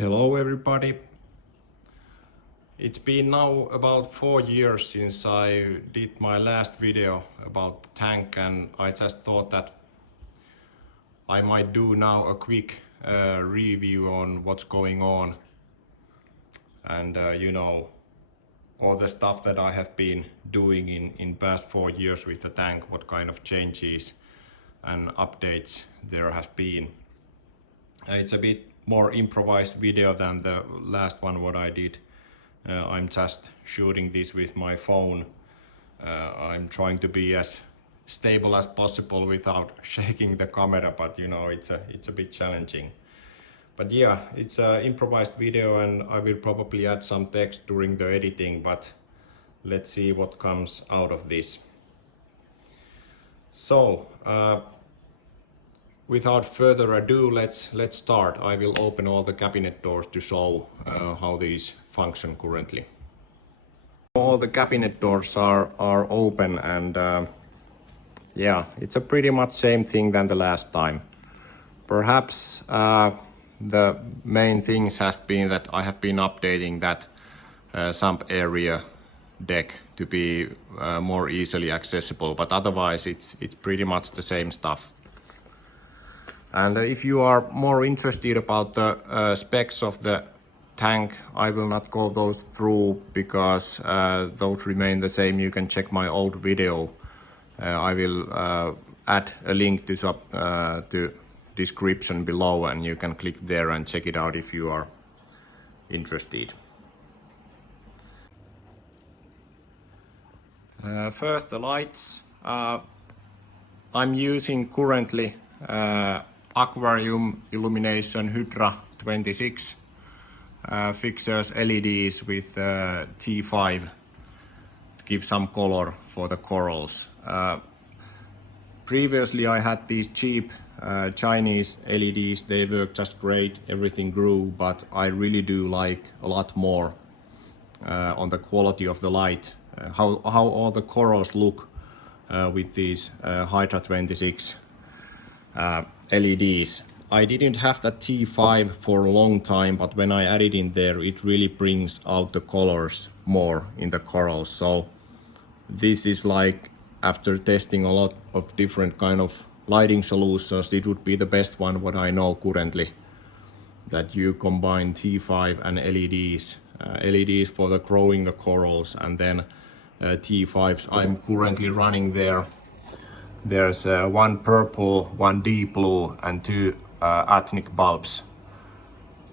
Hello everybody. It's been now about 4 years since I did my last video about the tank, and I just thought that I might do now a quick review on what's going on and all the stuff that I have been doing in past 4 years with the tank, what kind of changes and updates there have been. It's a bit more improvised video than the last one what I did. I'm just shooting this with my phone. I'm trying to be as stable as possible without shaking the camera, but it's a bit challenging. But yeah, it's an improvised video and I will probably add some text during the editing, but let's see what comes out of this. So without further ado, let's start. I will open all the cabinet doors to show how these function currently. All the cabinet doors are open, and yeah, it's a pretty much same thing than the last time. Perhaps the main things has been that I have been updating that sump area deck to be more easily accessible, but otherwise it's pretty much the same stuff. And if you are more interested about the specs of the tank, I will not go those through because those remain the same. You can check my old video. I will add a link to description below, and you can click there and check it out if you are interested. First, the lights. I'm using currently aquarium illumination Hydra 26 fixtures LEDs with T5 to give some color for the corals. Previously I had these cheap Chinese LEDs. They work just great, everything grew, but I really do like a lot more on the quality of the light, how all the corals look with these Hydra 26 LEDs. I didn't have that T5 for a long time, but when I added in there, it really brings out the colors more in the corals. So this is like, after testing a lot of different kind of lighting solutions, it would be the best one what I know currently, that you combine T5 and LEDs. LEDs for the growing the corals, and then T5s I'm currently running there. There's one purple, one deep blue, and two ethnic bulbs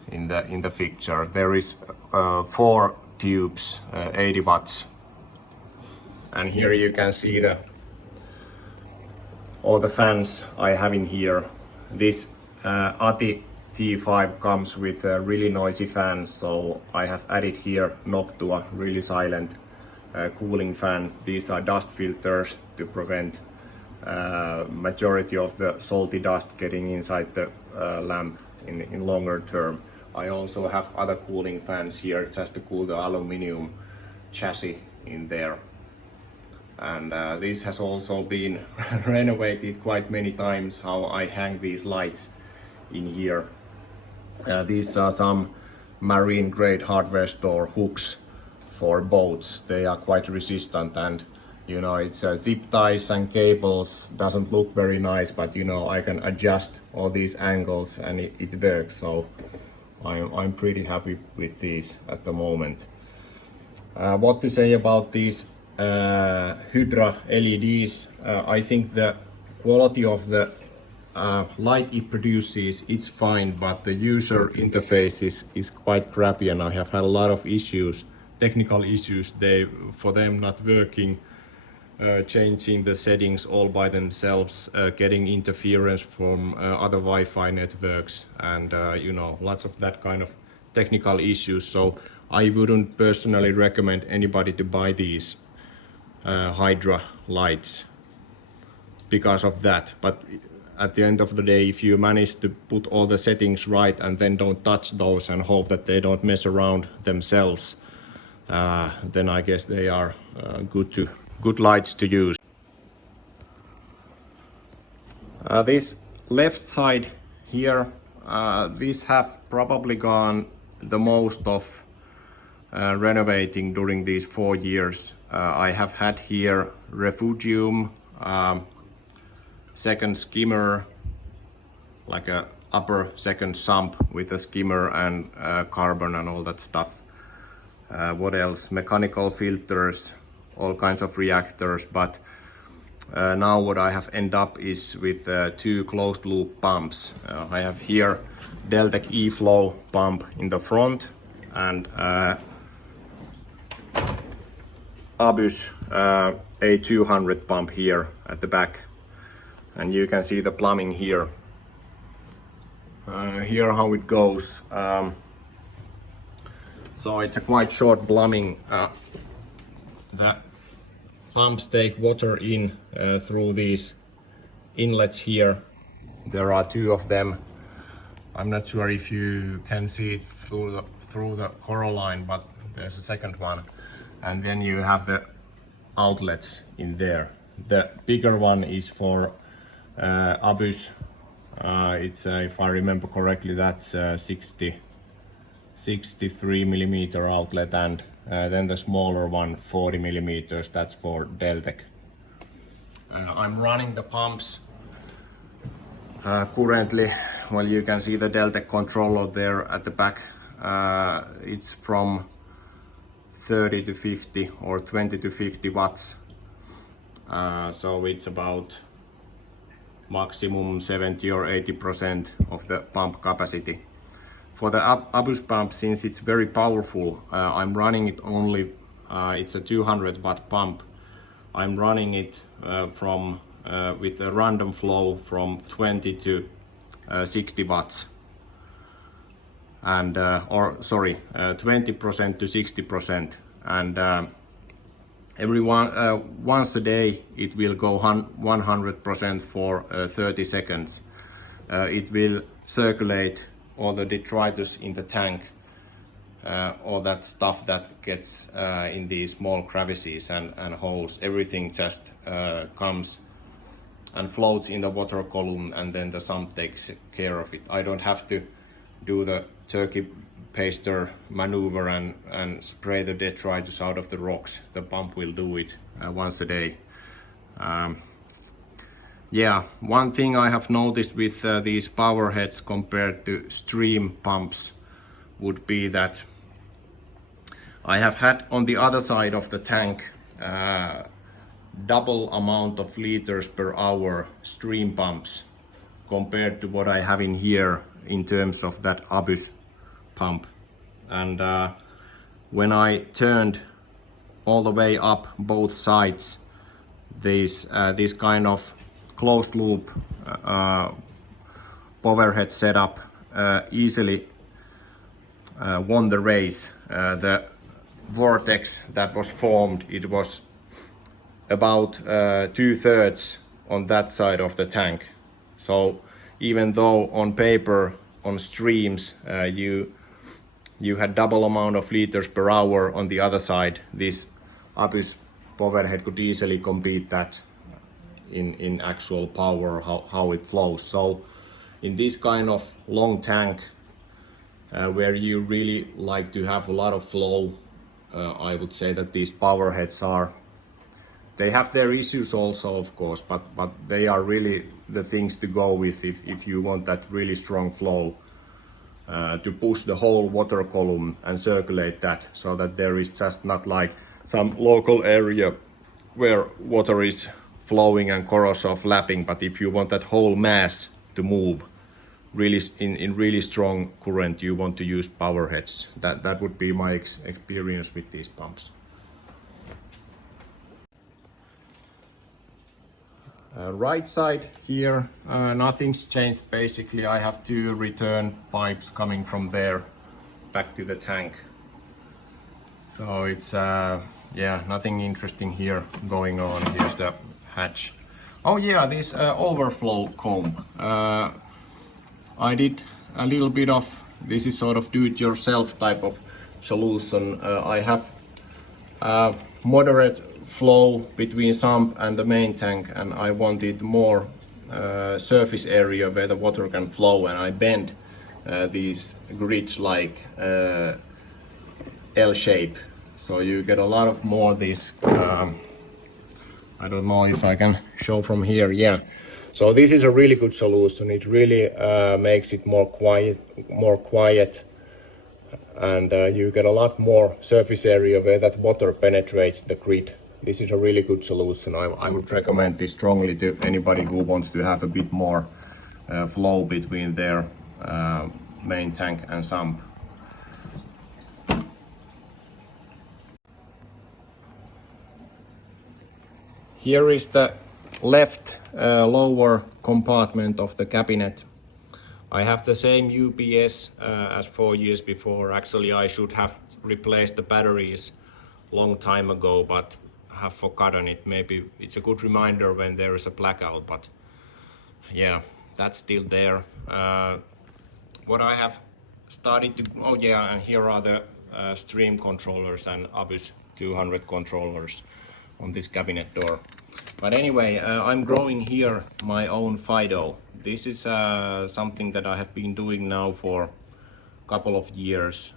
in the fixture. There is 4 tubes, 80 watts, and here you can see all the fans I have in here. This ATI T5 comes with really noisy fans, so I have added here Noctua, really silent cooling fans. These are dust filters to prevent majority of the salty dust getting inside the lamp in longer term. I also have other cooling fans here just to cool the aluminum chassis in there. And this has also been renovated quite many times, how I hang these lights in here. These are some marine grade hardware store hooks for boats. They are quite resistant, and it's zip ties and cables. Doesn't look very nice, but I can adjust all these angles and it works. So I'm pretty happy with these at the moment. What to say about these Hydra LEDs? I think the quality of the light it produces, it's fine, but the user interface is quite crappy, and I have had a lot of issues, technical issues, for them not working. Changing the settings all by themselves, getting interference from other Wi-Fi networks, and lots of that kind of technical issues. So I wouldn't personally recommend anybody to buy these Hydra lights because of that. But at the end of the day, if you manage to put all the settings right and then don't touch those and hope that they don't mess around themselves, then I guess they are good lights to use. This left side here, these have probably gone the most of renovating during these 4 years. I have had here refugium, second skimmer, like a upper second sump with a skimmer and carbon and all that stuff. What else? Mechanical filters, all kinds of reactors, but now what I have ended up is with 2 closed loop pumps. I have here Deltec E-Flow pump in the front and Abus A200 pump here at the back, and you can see the plumbing here. Here how it goes. So it's a quite short plumbing. The pumps take water in through these inlets here. There are 2 of them. I'm not sure if you can see it through the coralline, but there's a second one. And then you have the outlets in there. The bigger one is for Abus. It's if I remember correctly, that's 63 millimeter outlet, and then the smaller one 40 millimeters. That's for Deltec. I'm running the pumps currently. Well, you can see the Deltec controller there at the back. It's from 30 to 50 or 20 to 50 watts. So it's about maximum 70 or 80% of the pump capacity. For the Abus pump, since it's very powerful, I'm running it only, it's a 200 watt pump. I'm running it with a random flow from 20 to 60 watts. And 20% to 60%. And once a day it will go 100% for 30 seconds. It will circulate all the detritus in the tank, all that stuff that gets in these small crevices and holes. Everything just comes and floats in the water column, and then the sump takes care of it. I don't have to do the turkey paster maneuver and spray the detritus out of the rocks. The pump will do it once a day. Yeah, one thing I have noticed with these power heads compared to stream pumps would be that I have had on the other side of the tank double amount of liters per hour stream pumps compared to what I have in here in terms of that Abus pump. And when I turned all the way up both sides, this kind of closed loop power head setup easily won the race. The vortex that was formed, it was about 2/3 on that side of the tank. So even though on paper, on streams, you had double amount of liters per hour on the other side, this Abus power head could easily compete that in actual power, how it flows. So in this kind of long tank, where you really like to have a lot of flow, I would say that these power heads they have their issues also, of course, but they are really the things to go with if you want that really strong flow to push the whole water column and circulate that, so that there is just not like some local area where water is flowing and corrosive lapping, but if you want that whole mass to move really in really strong current, you want to use power heads. That would be my experience with these pumps. Right side here, nothing's changed basically. I have 2 return pipes coming from there back to the tank. So it's yeah, nothing interesting here going on. Here's the hatch. Oh yeah, this overflow comb. I did a little bit of, this is sort of do-it-yourself type of solution. I have moderate flow between sump and the main tank, and I wanted more surface area where the water can flow, and I bend these grids like L shape. So you get a lot of more this. I don't know if I can show from here. Yeah. So this is a really good solution. It really makes it more quiet, and you get a lot more surface area where that water penetrates the grid. This is a really good solution. I would recommend this strongly to anybody who wants to have a bit more flow between their main tank and sump. Here is the left lower compartment of the cabinet. I have the same UPS as 4 years before. Actually, I should have replaced the batteries long time ago, but have forgotten it. Maybe it's a good reminder when there is a blackout, but yeah, that's still there. What I have started to, oh yeah, and here are the stream controllers and Abus 200 controllers on this cabinet door. But anyway, I'm growing here my own Fido. This is something that I have been doing now for a couple of years.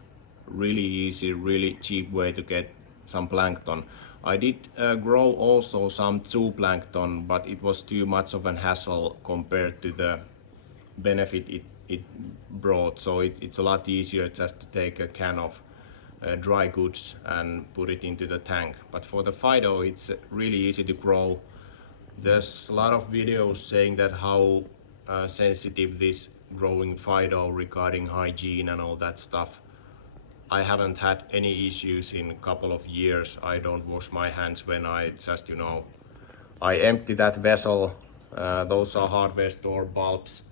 Really easy, really cheap way to get some plankton. I did grow also some zooplankton, but it was too much of an hassle compared to the benefit it brought. So it's a lot easier just to take a can of dry goods and put it into the tank. But for the Fido, it's really easy to grow. There's a lot of videos saying that how sensitive this growing Fido regarding hygiene and all that stuff. I haven't had any issues in a couple of years. I don't wash my hands when I just, I empty that vessel. Those are hardware store bulbs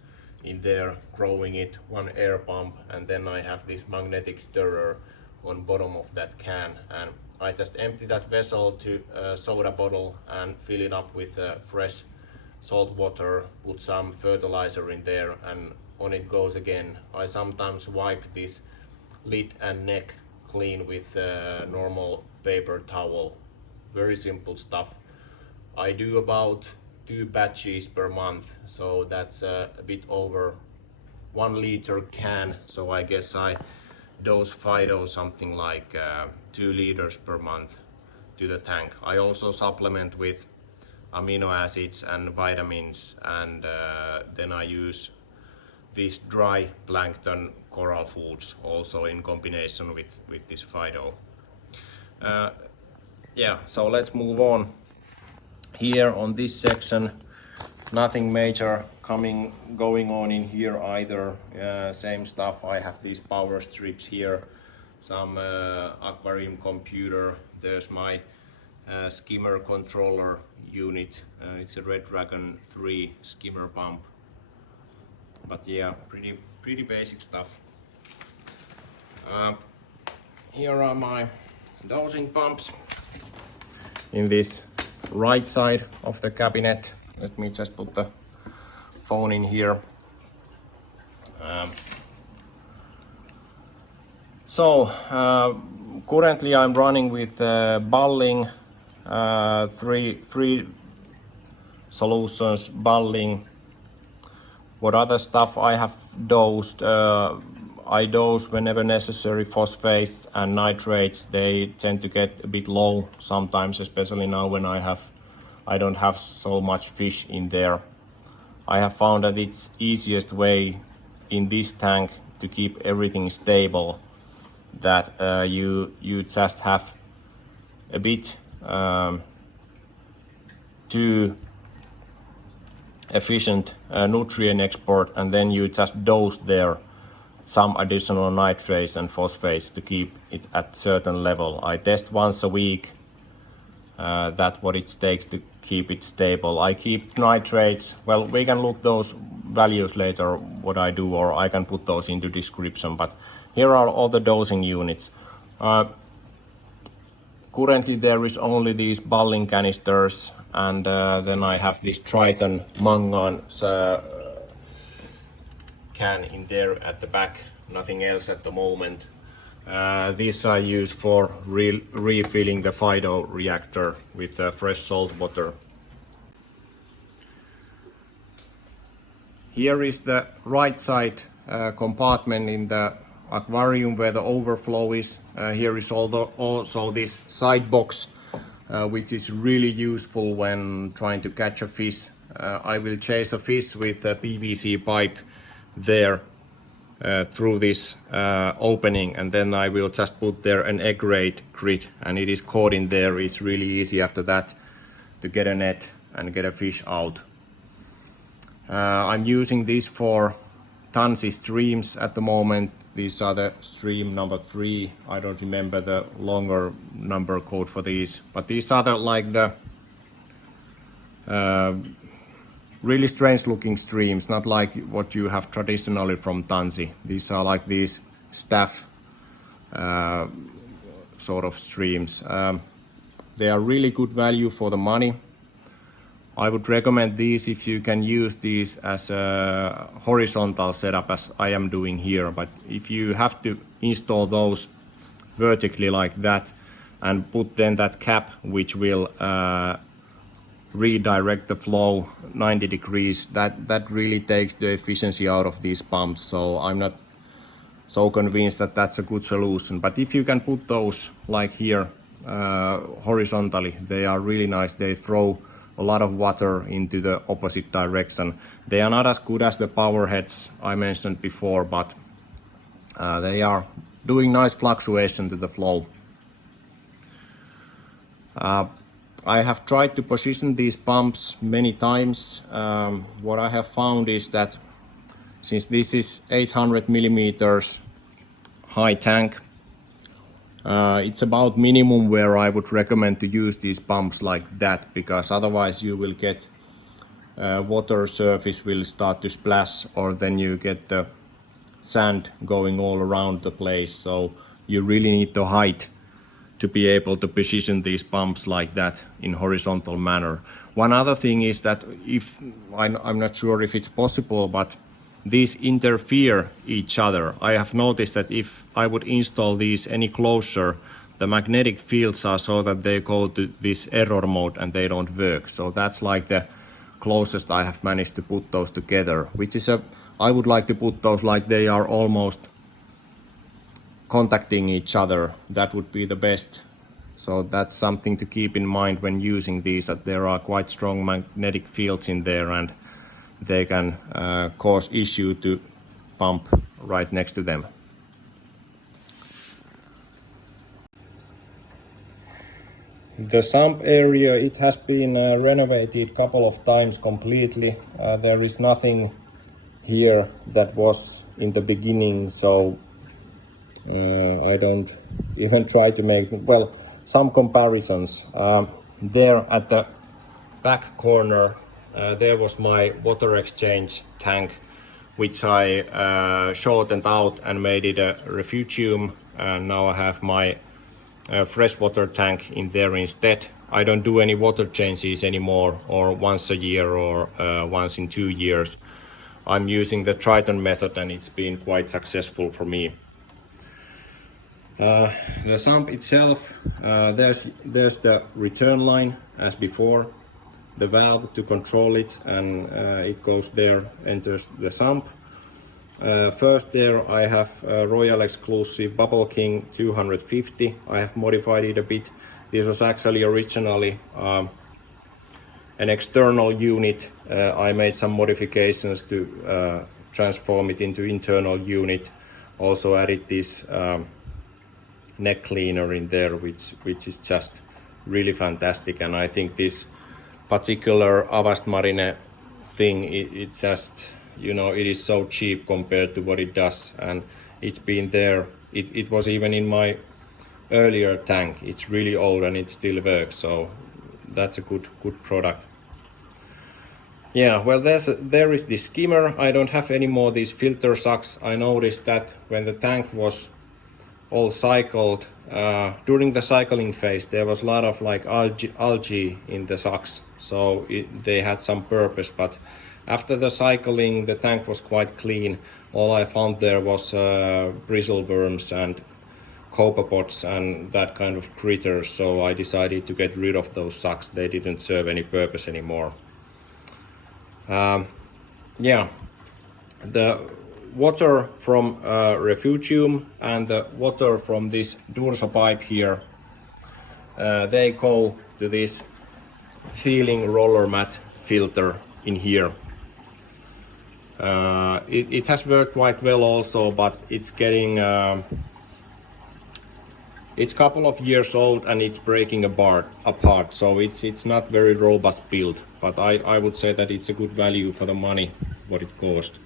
in there, growing it, one air pump, and then I have this magnetic stirrer on bottom of that can, and I just empty that vessel to a soda bottle and fill it up with fresh salt water, put some fertilizer in there, and on it goes again. I sometimes wipe this lid and neck clean with a normal paper towel. Very simple stuff. I do about 2 batches per month, so that's a bit over 1 liter can, so I guess I dose Fido something like 2 liters per month to the tank. I also supplement with amino acids and vitamins, and then I use these dry plankton coral foods also in combination with this Fido. Yeah, so let's move on. Here on this section, nothing major going on in here either. Same stuff. I have these power strips here, some aquarium computer. There's my skimmer controller unit. It's a Red Dragon 3 skimmer pump. But yeah, pretty basic stuff. Here are my dosing pumps in this right side of the cabinet. Let me just put the phone in here. Currently I'm running with Balling, three solutions, Balling. What other stuff I have dosed? I dose whenever necessary phosphates and nitrates. They tend to get a bit low sometimes, especially now when I don't have so much fish in there. I have found that it's easiest way in this tank to keep everything stable, that you just have a bit too efficient nutrient export, and then you just dose there some additional nitrates and phosphates to keep it at certain level. I test once a week that's what it takes to keep it stable. I keep nitrates, well, we can look those values later what I do, or I can put those into description, but here are all the dosing units. Currently there is only these Balling canisters, and then I have this Triton Mangan can in there at the back, nothing else at the moment. This I use for refilling the Fido reactor with fresh salt water. Here is the right side compartment in the aquarium where the overflow is. Here is also this side box, which is really useful when trying to catch a fish. I will chase a fish with a PVC pipe there through this opening, and then I will just put there an egg rate grid, and it is caught in there. It's really easy after that to get a net and get a fish out. I'm using this for Tansi streams at the moment. These are the stream number 3. I don't remember the longer number code for these, but these are the really strange looking streams, not like what you have traditionally from Tansi. These are like these staff sort of streams. They are really good value for the money. I would recommend these if you can use these as a horizontal setup as I am doing here, but if you have to install those vertically like that and put then that cap which will redirect the flow 90 degrees, that really takes the efficiency out of these pumps. So I'm not so convinced that that's a good solution, but if you can put those like here horizontally, they are really nice. They throw a lot of water into the opposite direction. They are not as good as the power heads I mentioned before, but they are doing nice fluctuation to the flow. I have tried to position these pumps many times. What I have found is that since this is 800 millimeters high tank, it's about minimum where I would recommend to use these pumps like that, because otherwise you will get water surface will start to splash, or then you get the sand going all around the place. So you really need the height to be able to position these pumps like that in horizontal manner. One other thing is that if I'm not sure if it's possible, but these interfere each other. I have noticed that if I would install these any closer, the magnetic fields are so that they go to this error mode and they don't work. So that's like the closest I have managed to put those together, which is I would like to put those like they are almost contacting each other. That would be the best. So that's something to keep in mind when using these, that there are quite strong magnetic fields in there and they can cause issue to pump right next to them. The sump area, it has been renovated a couple of times completely. There is nothing here that was in the beginning, so I don't even try to make, well, some comparisons. There at the back corner, there was my water exchange tank, which I shortened out and made it a refugium, and now I have my freshwater tank in there instead. I don't do any water changes anymore, or once a year or once in 2 years. I'm using the Triton method and it's been quite successful for me. The sump itself, there's the return line as before, the valve to control it, and it goes there, enters the sump. First there I have Royal Exclusive Bubble King 250. I have modified it a bit. This was actually originally an external unit. I made some modifications to transform it into internal unit. Also added this neck cleaner in there, which is just really fantastic. And I think this particular Avast Marine thing, it just, you know, it is so cheap compared to what it does, and it's been there. It was even in my earlier tank. It's really old and it still works, so that's a good product. Yeah, well, there is this skimmer. I don't have any more these filter sucks. I noticed that when the tank was all cycled, during the cycling phase there was a lot of like algae in the sucks, so they had some purpose, but after the cycling the tank was quite clean. All I found there was bristleworms and copepods and that kind of critters, so I decided to get rid of those sucks. They didn't serve any purpose anymore. Yeah, water from refugium and the water from this Durso pipe here, they go to this sealing roller mat filter in here. It has worked quite well also, but it's getting it's a couple of years old and it's breaking apart, so it's not very robust build, but I would say that it's a good value for the money what it cost.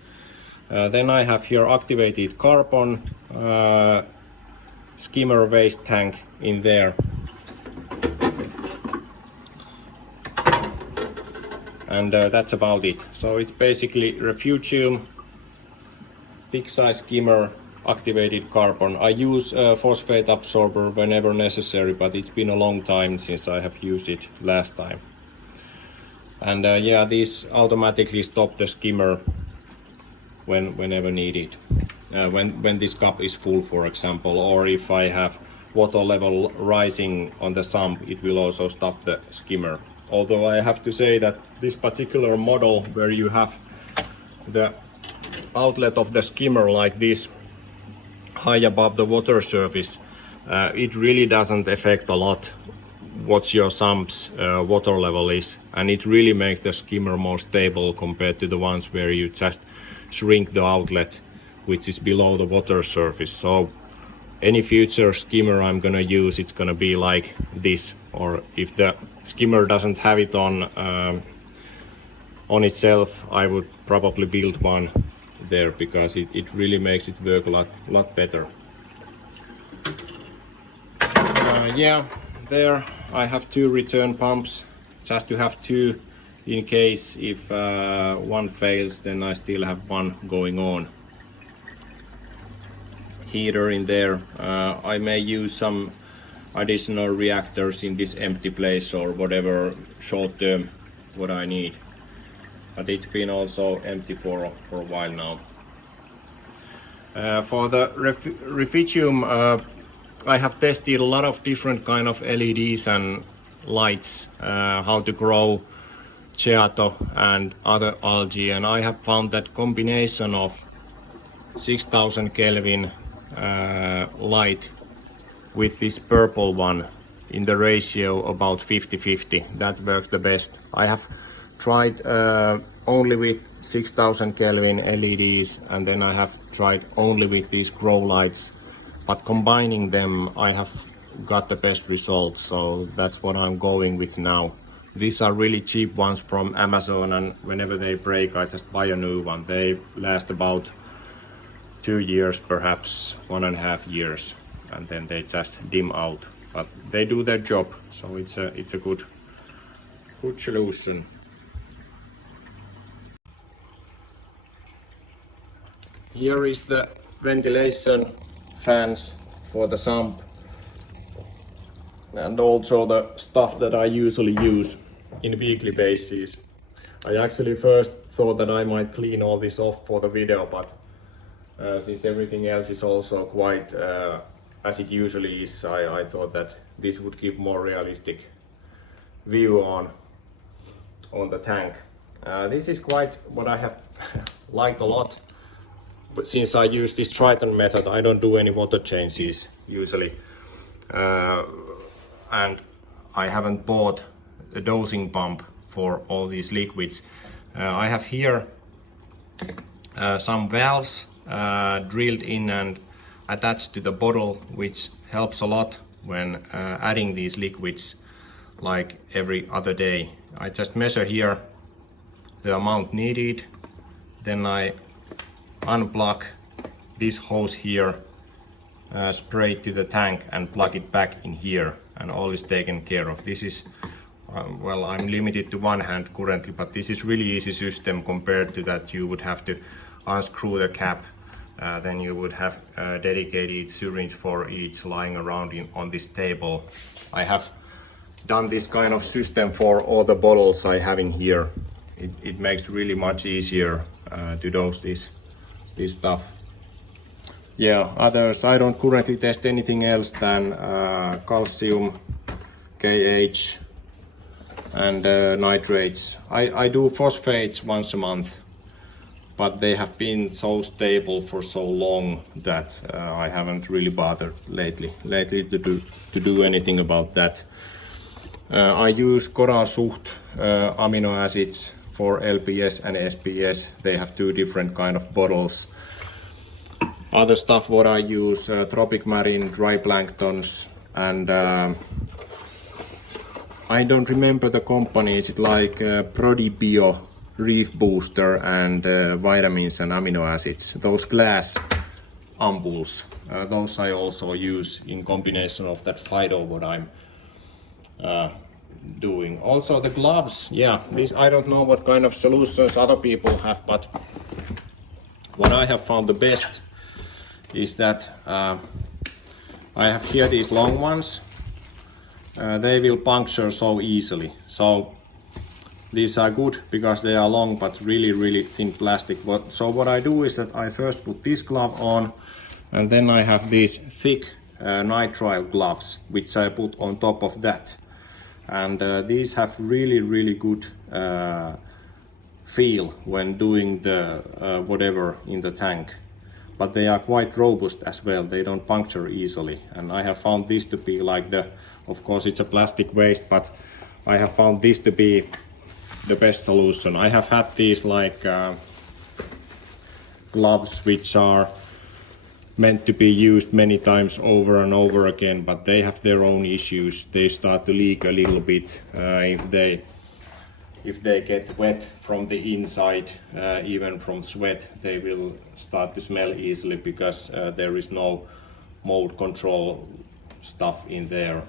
Then I have here activated carbon skimmer waste tank in there, and that's about it. So it's basically refugium, big size skimmer, activated carbon. I use phosphate absorber whenever necessary, but it's been a long time since I have used it last time. And yeah, these automatically stop the skimmer whenever needed. When this cup is full, for example, or if I have water level rising on the sump, it will also stop the skimmer. Although I have to say that this particular model, where you have the outlet of the skimmer like this, high above the water surface, it really doesn't affect a lot what your sump's water level is, and it really makes the skimmer more stable compared to the ones where you just shrink the outlet which is below the water surface. So any future skimmer I'm gonna use, it's gonna be like this, or if the skimmer doesn't have it on itself, I would probably build one there, because it really makes it work a lot better. Yeah, there I have 2 return pumps, just to have 2 in case if one fails, then I still have one going on. Heater in there. I may use some additional reactors in this empty place or whatever short term what I need, but it's been also empty for a while now. For the refugium, I have tested a lot of different kind of LEDs and lights, how to grow Ceato and other algae, and I have found that combination of 6000 Kelvin light with this purple one in the ratio about 50-50, that works the best. I have tried only with 6000 Kelvin LEDs, and then I have tried only with these grow lights, but combining them I have got the best result, so that's what I'm going with now. These are really cheap ones from Amazon, and whenever they break I just buy a new one. They last about 2 years, perhaps 1.5 years, and then they just dim out, but they do their job, so it's a good solution. Here is the ventilation fans for the sump, and also the stuff that I usually use in weekly basis. I actually first thought that I might clean all this off for the video, but since everything else is also quite as it usually is, I thought that this would give more realistic view on the tank. This is quite what I have liked a lot, but since I use this Triton method, I don't do any water changes usually, and I haven't bought a dosing pump for all these liquids. I have here some valves drilled in and attached to the bottle, which helps a lot when adding these liquids like every other day. I just measure here the amount needed, then I unplug this hose here, spray it to the tank and plug it back in here, and all is taken care of. This is well, I'm limited to one hand currently, but this is really easy system compared to that you would have to unscrew the cap, then you would have a dedicated syringe for each lying around on this table. I have done this kind of system for all the bottles I have in here. It makes really much easier to dose this stuff. Yeah, others, I don't currently test anything else than calcium, KH and nitrates. I do phosphates once a month, but they have been so stable for so long that I haven't really bothered lately to do anything about that. I use Coral Suht amino acids for LPS and SPS. They have two different kind of bottles. Other stuff what I use, Tropic Marine, dry planktons, and I don't remember the company. Is it like Prodibio Reef Booster and vitamins and amino acids? Those glass ampoules. Those I also use in combination of that Fido what I'm doing. Also the gloves, yeah, these I don't know what kind of solutions other people have, but what I have found the best is that I have here these long ones. They will puncture so easily. So these are good because they are long but really thin plastic. So what I do is that I first put this glove on, and then I have these thick nitrile gloves which I put on top of that. And these have really good feel when doing the whatever in the tank. But they are quite robust as well. They don't puncture easily. And I have found this to be like of course it's a plastic waste, but I have found this to be the best solution. I have had these like gloves which are meant to be used many times over and over again, but they have their own issues. They start to leak a little bit if they get wet from the inside, even from sweat. They will start to smell easily because there is no mold control stuff in there,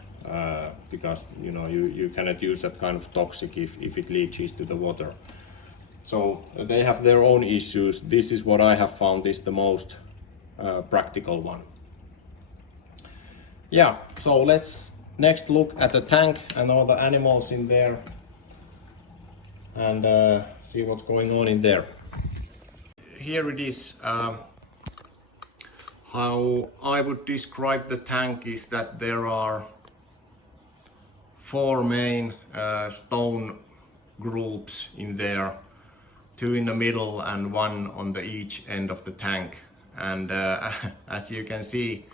because you know you cannot use that kind of toxic if it leaches to the water. So they have their own issues. This is what I have found is the most practical one. Yeah, so let's next look at the tank and all the animals in there and see what's going on in there. Here it is. How I would describe the tank is that there are 4 main stone groups in there, 2 in the middle and 1 on the each end of the tank. And as you can see,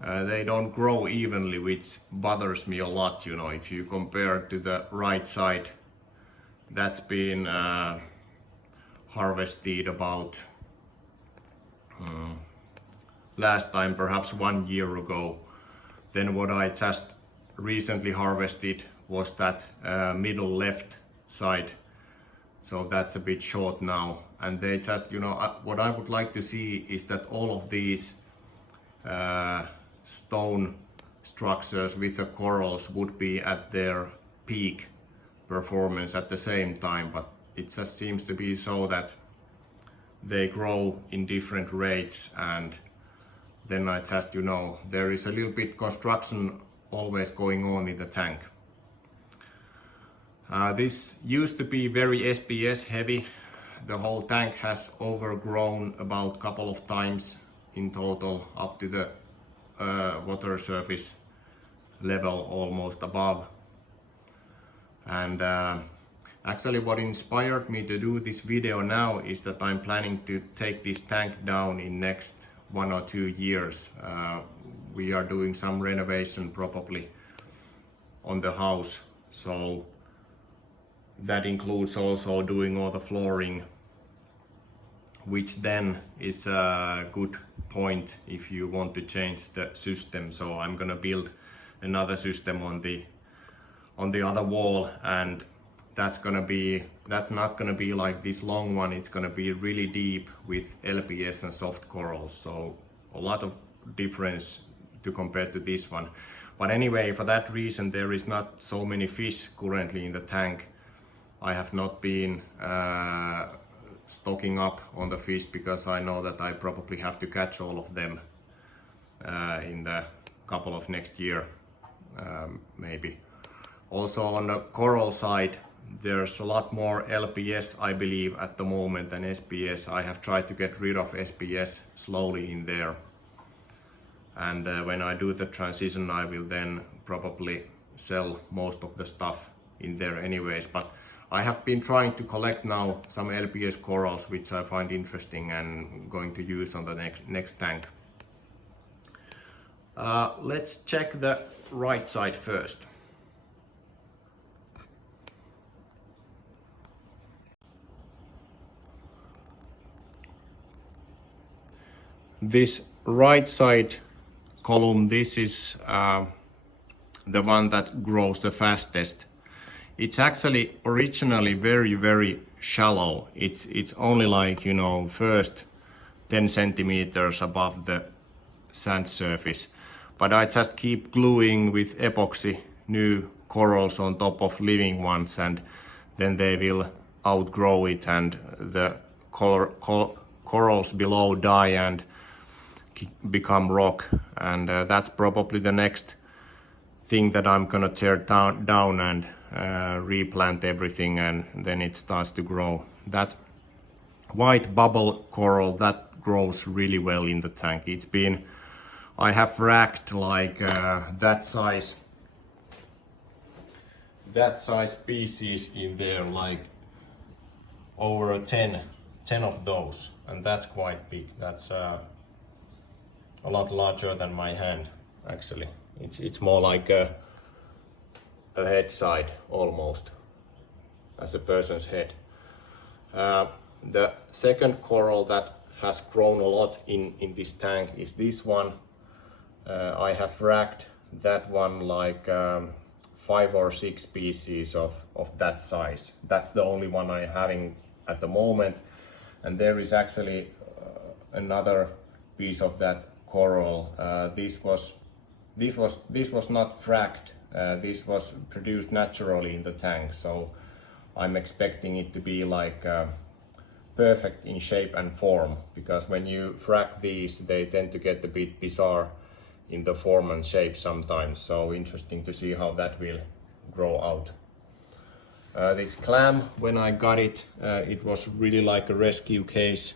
they don't grow evenly, which bothers me a lot. You know, if you compare to the right side, that's been harvested about last time perhaps 1 year ago. Then what I just recently harvested was that middle left side, so that's a bit short now. And they just, you know, what I would like to see is that all of these stone structures with the corals would be at their peak performance at the same time, but it just seems to be so that they grow in different rates. And then I just, you know, there is a little bit construction always going on in the tank. This used to be very SPS heavy. The whole tank has overgrown about a couple of times in total, up to the water surface level, almost above. And actually what inspired me to do this video now is that I'm planning to take this tank down in next 1 or 2 years. We are doing some renovation probably on the house, so that includes also doing all the flooring, which then is a good point if you want to change the system. So I'm gonna build another system on the other wall, and that's not gonna be like this long one. It's gonna be really deep with LPS and soft corals, so a lot of difference to compare to this one. But anyway, for that reason there is not so many fish currently in the tank. I have not been stocking up on the fish because I know that I probably have to catch all of them in the couple of next year, maybe. Also on the coral side, there's a lot more LPS, I believe, at the moment than SPS. I have tried to get rid of SPS slowly in there. And when I do the transition, I will then probably sell most of the stuff in there anyways. But I have been trying to collect now some LPS corals which I find interesting and going to use on the next tank. Let's check the right side first. This right side column, this is the one that grows the fastest. It's actually originally very shallow. It's only like, you know, first 10 centimeters above the sand surface. But I just keep gluing with epoxy new corals on top of living ones, and then they will outgrow it and the corals below die and become rock. And that's probably the next thing that I'm gonna tear down and replant everything, and then it starts to grow. That white bubble coral, that grows really well in the tank. I have racked like that size species in there, like over 10 of those, and that's quite big. That's a lot larger than my hand actually. It's more like a head side almost, as a person's head. The second coral that has grown a lot in this tank is this one. I have racked that one like 5 or 6 species of that size. That's the only one I'm having at the moment, and there is actually another piece of that coral. This was not fracked. This was produced naturally in the tank, so I'm expecting it to be like perfect in shape and form, because when you frack these, they tend to get a bit bizarre in the form and shape sometimes. So interesting to see how that will grow out. This clam, when I got it, it was really like a rescue case.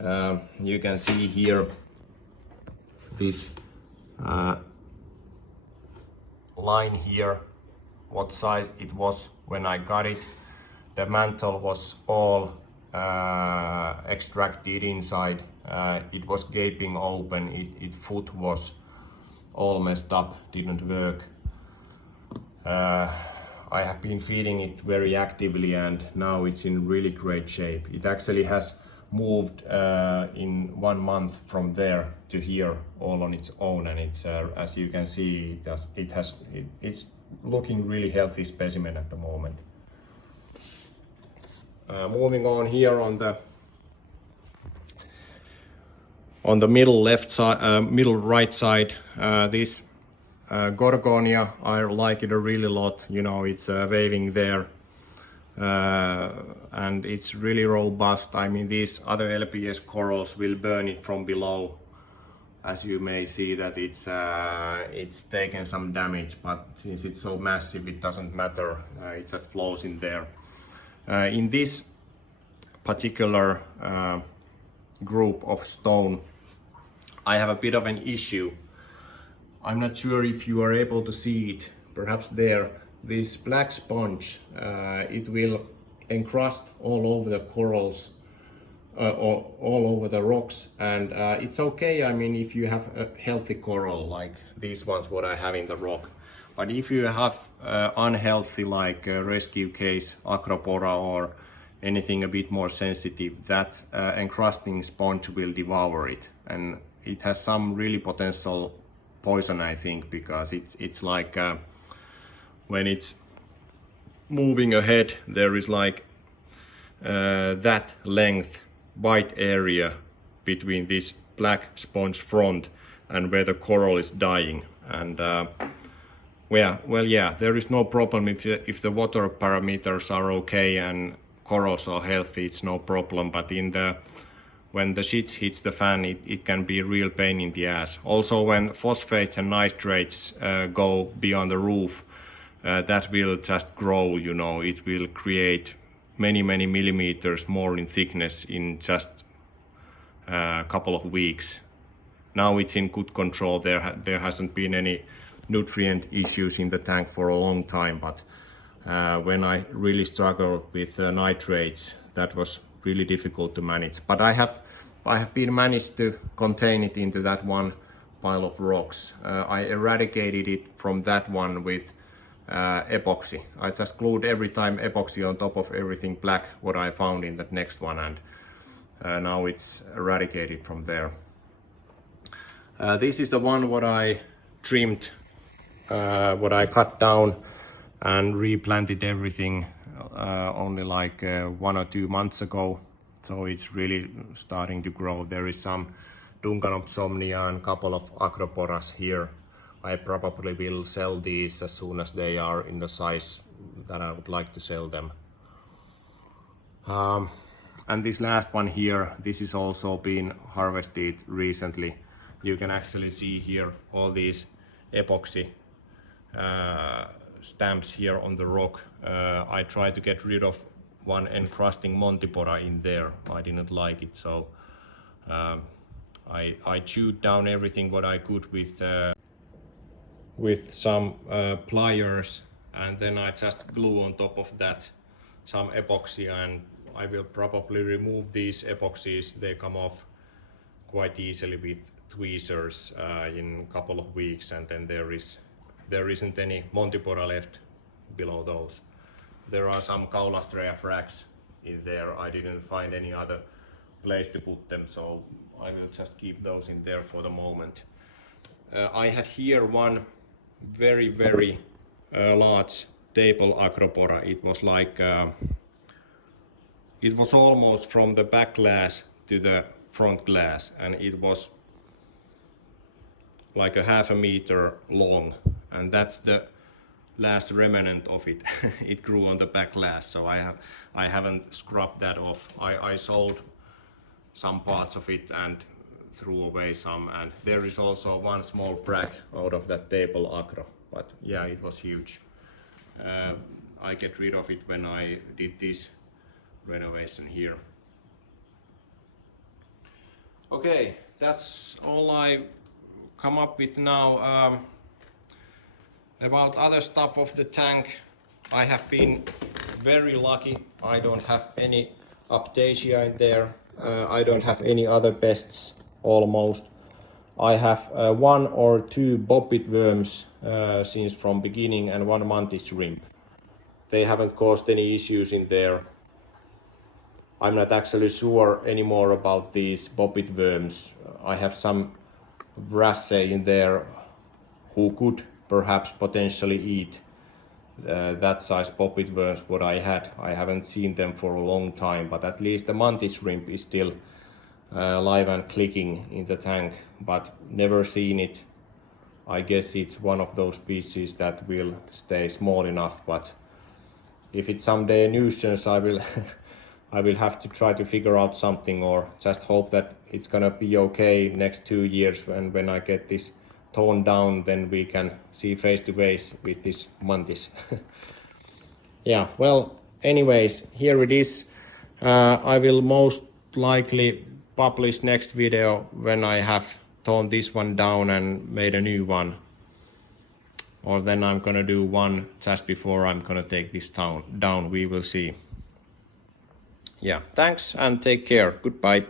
You can see here this line here, what size it was when I got it. The mantle was all extracted inside. It was gaping open. Its foot was all messed up, didn't work. I have been feeding it very actively, and now it's in really great shape. It actually has moved in 1 month from there to here all on its own, and it's as you can see, it's looking really healthy specimen at the moment. Moving on here on the middle left side, middle right side, this Gorgonia, I like it a really lot. You know, it's waving there, and it's really robust. I mean, these other LPS corals will burn it from below. As you may see that it's taken some damage, but since it's so massive, it doesn't matter. It just flows in there. In this particular group of stone, I have a bit of an issue. I'm not sure if you are able to see it, perhaps there. This black sponge, it will encrust all over the corals, all over the rocks, and it's okay, I mean, if you have a healthy coral like these ones what I have in the rock. But if you have unhealthy, like rescue case Acropora or anything a bit more sensitive, that encrusting sponge will devour it, and it has some really potential poison, I think, because it's like when it's moving ahead, there is like that length white area between this black sponge front and where the coral is dying. And yeah, there is no problem if the water parameters are okay and corals are healthy, it's no problem. But when the shit hits the fan, it can be a real pain in the ass. Also, when phosphates and nitrates go beyond the roof, that will just grow, you know, it will create many millimeters more in thickness in just a couple of weeks. Now it's in good control. There hasn't been any nutrient issues in the tank for a long time, but when I really struggled with nitrates. That was really difficult to manage, but I have been managed to contain it into that one pile of rocks. I eradicated it from that one with epoxy. I just glued every time epoxy on top of everything black what I found in that next one, and now it's eradicated from there. This is the one what I trimmed, what I cut down and replanted everything only like 1 or 2 months ago. So it's really starting to grow. There is some Duncanopsomnia and a couple of Acroporas here. I probably will sell these as soon as they are in the size that I would like to sell them. And this last one here, this is also been harvested recently. You can actually see here all these epoxy stamps here on the rock. I tried to get rid of one encrusting Montipora in there. I didn't like it, so I chewed down everything what I could with some pliers, and then I just glue on top of that some epoxy, and I will probably remove these epoxies. They come off quite easily with tweezers in a couple of weeks, and then there isn't any Montipora left below those. There are some Kaulastrea frags in there. I didn't find any other place to put them, so I will just keep those in there for the moment. I had here one very large table Acropora. It was like it was almost from the back glass to the front glass, and it was like a 1/2 meter long, and that's the last remnant of it. It grew on the back glass, so I haven't scrubbed that off. I sold some parts of it and threw away some, and there is also one small frag out of that table acro, but yeah, it was huge. I get rid of it when I did this renovation here. Okay, that's all I come up with now. About other stuff of the tank, I have been very lucky. I don't have any Aptasia in there. I don't have any other pests almost. I have 1 or 2 bobbit worms since from beginning, and 1 mantis shrimp. They haven't caused any issues in there. I'm not actually sure anymore about these bobbit worms. I have some wrasse in there who could perhaps potentially eat that size bobbit worms what I had. I haven't seen them for a long time, but at least the mantis shrimp is still live and clicking in the tank, but never seen it. I guess it's one of those species that will stay small enough, but if it's someday a nuisance, I will I will have to try to figure out something, or just hope that it's gonna be okay next 2 years when I get this torn down, then we can see face to face with this mantis. Yeah, well, anyways, here it is. I will most likely publish next video when I have torn this one down and made a new one. Or then I'm gonna do one just before I'm gonna take this down. We will see. Yeah, thanks and take care. Goodbye.